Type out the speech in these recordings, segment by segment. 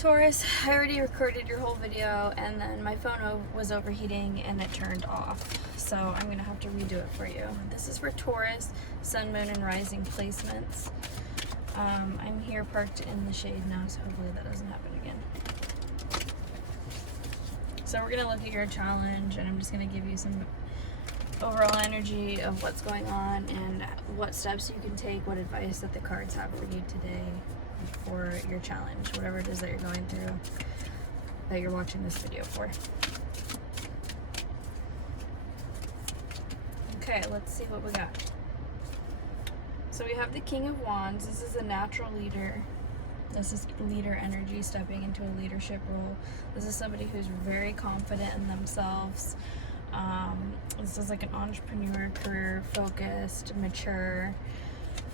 Taurus, I already recorded your whole video and then my phone was overheating and it turned off. So I'm going to have to redo it for you. This is for Taurus, Sun, Moon, and Rising placements. I'm here parked in the shade now, so hopefully that doesn't happen again. So we're going to look at your challenge and I'm just going to give you some overall energy of what's going on and what steps you can take, what advice that the cards have for you today for your challenge, whatever it is that you're going through, that you're watching this video for. Okay, let's see what we got. So we have the King of Wands. This is a natural leader. This is leader energy, stepping into a leadership role. This is somebody who's very confident in themselves. This is like an entrepreneur, career focused, mature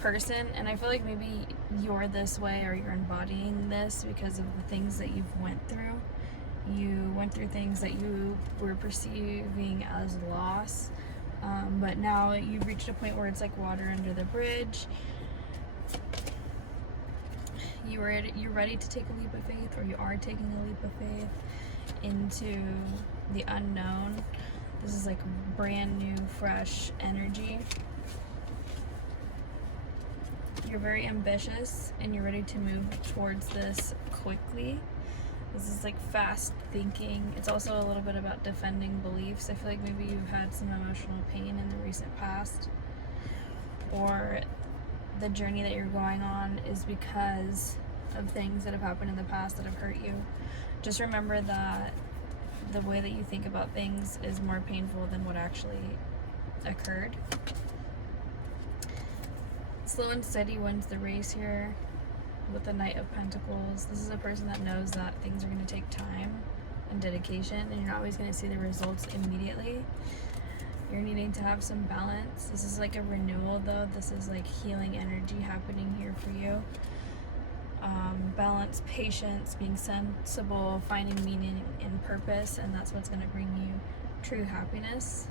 person, and I feel like maybe you're this way, or you're embodying this because of the things that you've went through. You went through things that you were perceiving as loss, but now you've reached a point where it's like water under the bridge. You're ready to take a leap of faith, or you are taking a leap of faith into the unknown. This is like brand new, fresh energy. You're very ambitious and you're ready to move towards this quickly. This is like fast thinking. It's also a little bit about defending beliefs. I feel like maybe you've had some emotional pain in the recent past, or the journey that you're going on is because of things that have happened in the past that have hurt you. Just remember that the way that you think about things is more painful than what actually occurred. Slow and steady wins the race here with the Knight of Pentacles. This is a person that knows that things are going to take time and dedication, and you're not always going to see the results immediately. You're needing to have some balance. This is like a renewal though. This is like healing energy happening here for you. Balance, patience, being sensible, finding meaning and purpose, and that's what's going to bring you true happiness.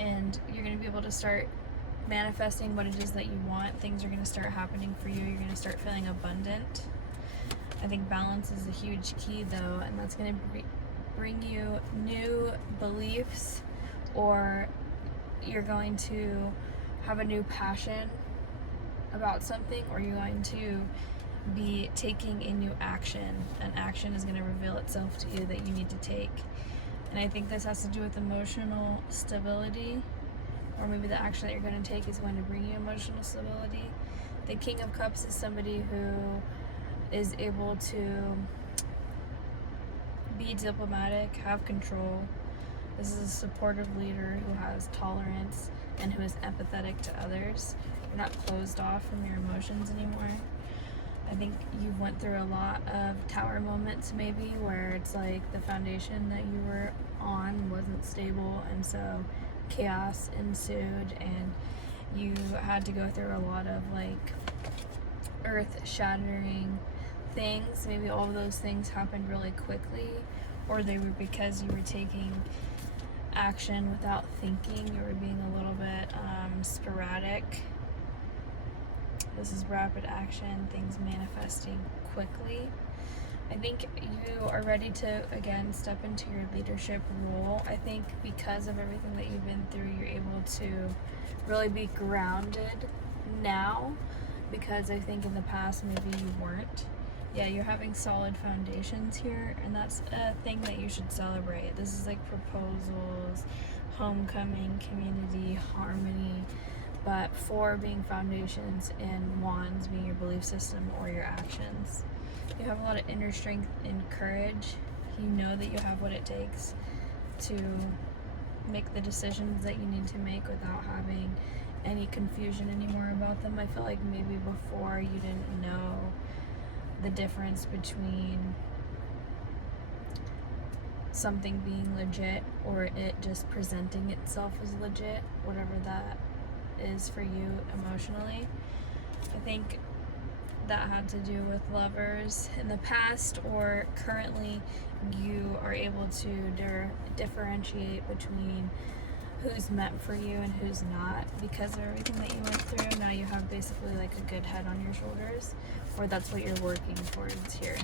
And you're going to be able to start manifesting what it is that you want. Things are going to start happening for you. You're going to start feeling abundant. I think balance is a huge key though, and that's going to bring you new beliefs, or you're going to have a new passion about something, or you're going to be taking a new action. An action is going to reveal itself to you that you need to take. And I think this has to do with emotional stability, or maybe the action that you're going to take is going to bring you emotional stability. The King of Cups is somebody who is able to be diplomatic, have control. This is a supportive leader who has tolerance and who is empathetic to others. You're not closed off from your emotions anymore. I think you've went through a lot of tower moments maybe, where it's like the foundation that you were on wasn't stable, and so chaos ensued and you had to go through a lot of like earth-shattering things. Maybe all of those things happened really quickly, or they were because you were taking action without thinking. You were being a little bit sporadic. This is rapid action, things manifesting quickly. I think you are ready to, again, step into your leadership role. I think because of everything that you've been through, you're able to really be grounded now, because I think in the past maybe you weren't. Yeah, you're having solid foundations here, and that's a thing that you should celebrate. This is like proposals, homecoming, community, harmony. But 4 being foundations, and Wands being your belief system or your actions. You have a lot of inner strength and courage. You know that you have what it takes to make the decisions that you need to make without having any confusion anymore about them. I feel like maybe before you didn't know the difference between something being legit or it just presenting itself as legit, whatever that is for you emotionally. I think that had to do with lovers in the past, or currently you are able to differentiate between who's meant for you and who's not because of everything that you went through. Now you have basically like a good head on your shoulders, or that's what you're working towards here.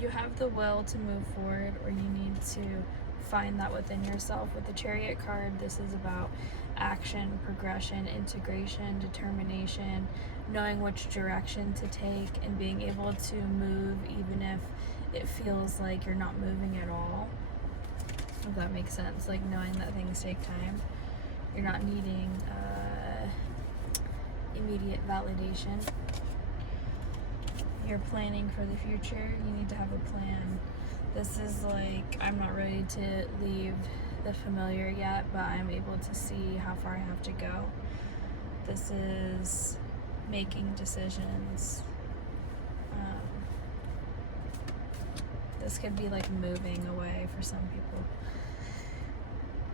You have the will to move forward, or you need to find that within yourself. With the Chariot card, this is about action, progression, integration, determination, knowing which direction to take, and being able to move even if it feels like you're not moving at all. If that makes sense, like knowing that things take time. You're not needing immediate validation. You're planning for the future. You need to have a plan. This is like, I'm not ready to leave the familiar yet, but I'm able to see how far I have to go. This is making decisions. This could be like moving away for some people.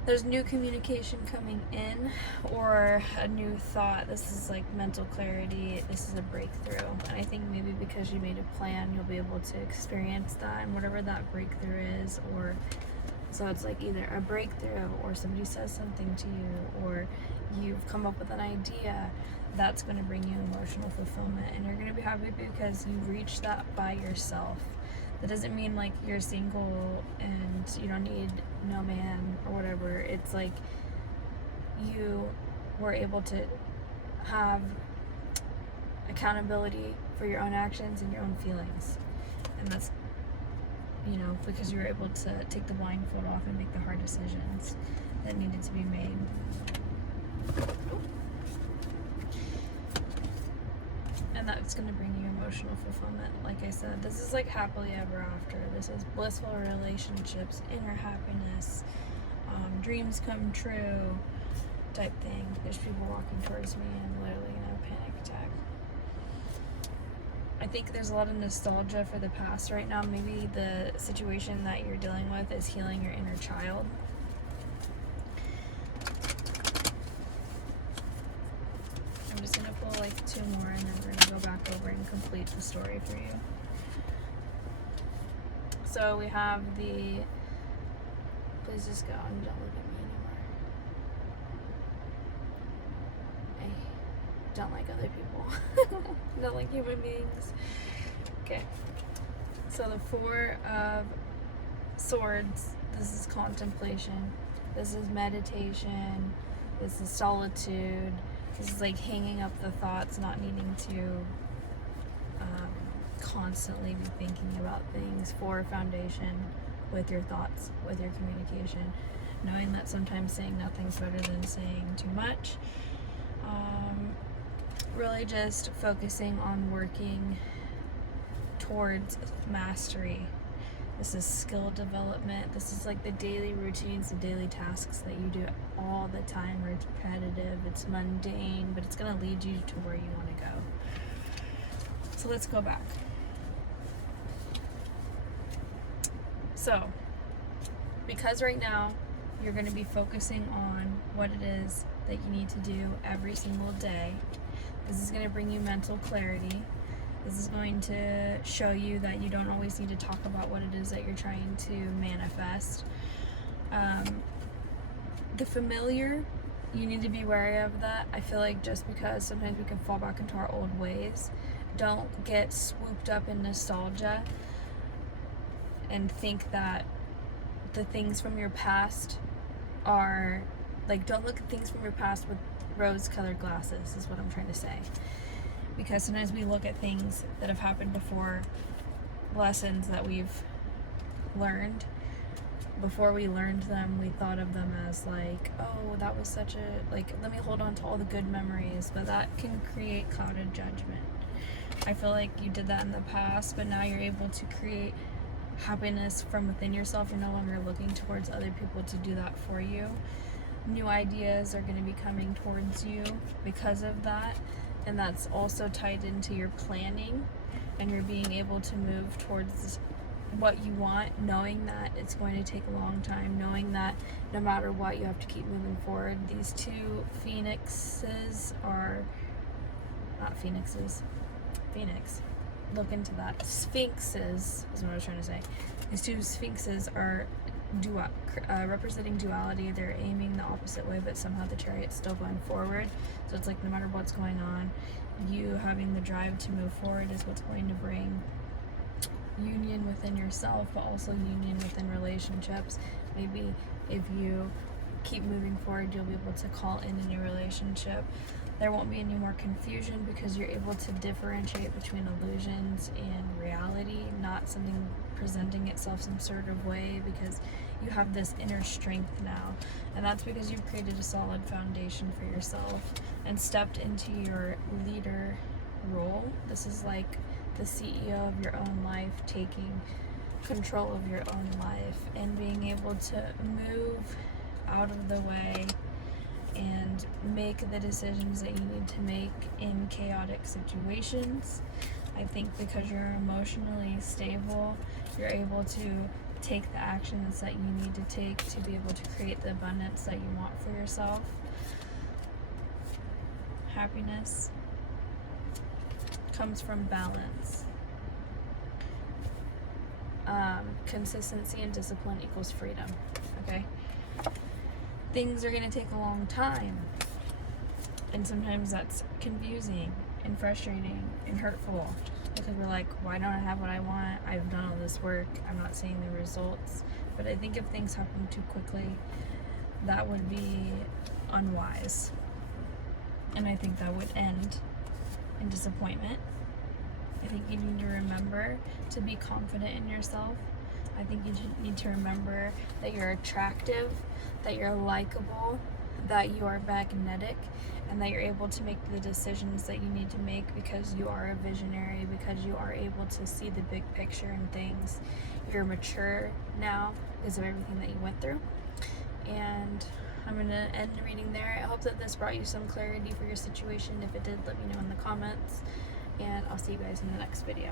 There's new communication coming in, or a new thought. This is like mental clarity. This is a breakthrough. And I think maybe because you made a plan, you'll be able to experience that, and whatever that breakthrough is, or so it's like either a breakthrough, or somebody says something to you, or you've come up with an idea that's going to bring you emotional fulfillment, and you're going to be happy because you reached that by yourself. That doesn't mean like you're single and you don't need no man or whatever. It's like you were able to have accountability for your own actions and your own feelings. And that's, you know, because you were able to take the blindfold off and make the hard decisions that needed to be made. And that's going to bring you emotional fulfillment. Like I said, this is like happily ever after. This is blissful relationships, inner happiness, dreams come true type thing. There's people walking towards me and literally in a panic attack. I think there's a lot of nostalgia for the past right now. Maybe the situation that you're dealing with is healing your inner child. I'm just going to pull like 2 more, and then we're going to go back over and complete the story for you. So we have the, please just go and don't look at me anymore. I don't like other people. I don't like human beings. Okay. So the 4 of Swords, this is contemplation. This is meditation. This is solitude. This is like hanging up the thoughts, not needing to constantly be thinking about things. For foundation with your thoughts, with your communication. Knowing that sometimes saying nothing's better than saying too much. Really just focusing on working towards mastery. This is skill development. This is like the daily routines, the daily tasks that you do all the time. It's repetitive, it's mundane, but it's going to lead you to where you want to go. So let's go back. So, because right now you're going to be focusing on what it is that you need to do every single day, this is going to bring you mental clarity. This is going to show you that you don't always need to talk about what it is that you're trying to manifest. The familiar, you need to be wary of that. I feel like just because sometimes we can fall back into our old ways, don't get swooped up in nostalgia and think that the things from your past are, like, don't look at things from your past with rose-colored glasses, is what I'm trying to say. Because sometimes we look at things that have happened before, lessons that we've learned. Before we learned them, we thought of them as like, oh, that was such a, like, let me hold on to all the good memories, but that can create clouded judgment. I feel like you did that in the past, but now you're able to create happiness from within yourself. You're no longer looking towards other people to do that for you. New ideas are going to be coming towards you because of that. And that's also tied into your planning, and you're being able to move towards what you want, knowing that it's going to take a long time, knowing that no matter what, you have to keep moving forward. These 2 phoenixes are, not phoenixes, phoenix, look into that. Sphinxes is what I was trying to say. These 2 sphinxes are representing duality. They're aiming the opposite way, but somehow the chariot's still going forward. So it's like no matter what's going on, you having the drive to move forward is what's going to bring union within yourself, but also union within relationships. Maybe if you keep moving forward, you'll be able to call in a new relationship. There won't be any more confusion because you're able to differentiate between illusions and reality, not something presenting itself some sort of way, because you have this inner strength now. And that's because you've created a solid foundation for yourself and stepped into your leader role. This is like the CEO of your own life, taking control of your own life and being able to move out of the way and make the decisions that you need to make in chaotic situations. I think because you're emotionally stable, you're able to take the actions that you need to take to be able to create the abundance that you want for yourself. Happiness comes from balance. Consistency and discipline equals freedom. Okay? Things are going to take a long time, and sometimes that's confusing and frustrating and hurtful because we're like, why don't I have what I want? I've done all this work, I'm not seeing the results. But I think if things happen too quickly, that would be unwise, and I think that would end in disappointment. I think you need to remember to be confident in yourself. I think you need to remember that you're attractive, that you're likable, that you are magnetic, and that you're able to make the decisions that you need to make because you are a visionary, because you are able to see the big picture in things. You're mature now because of everything that you went through. And I'm going to end the reading there. I hope that this brought you some clarity for your situation. If it did, let me know in the comments. And I'll see you guys in the next video.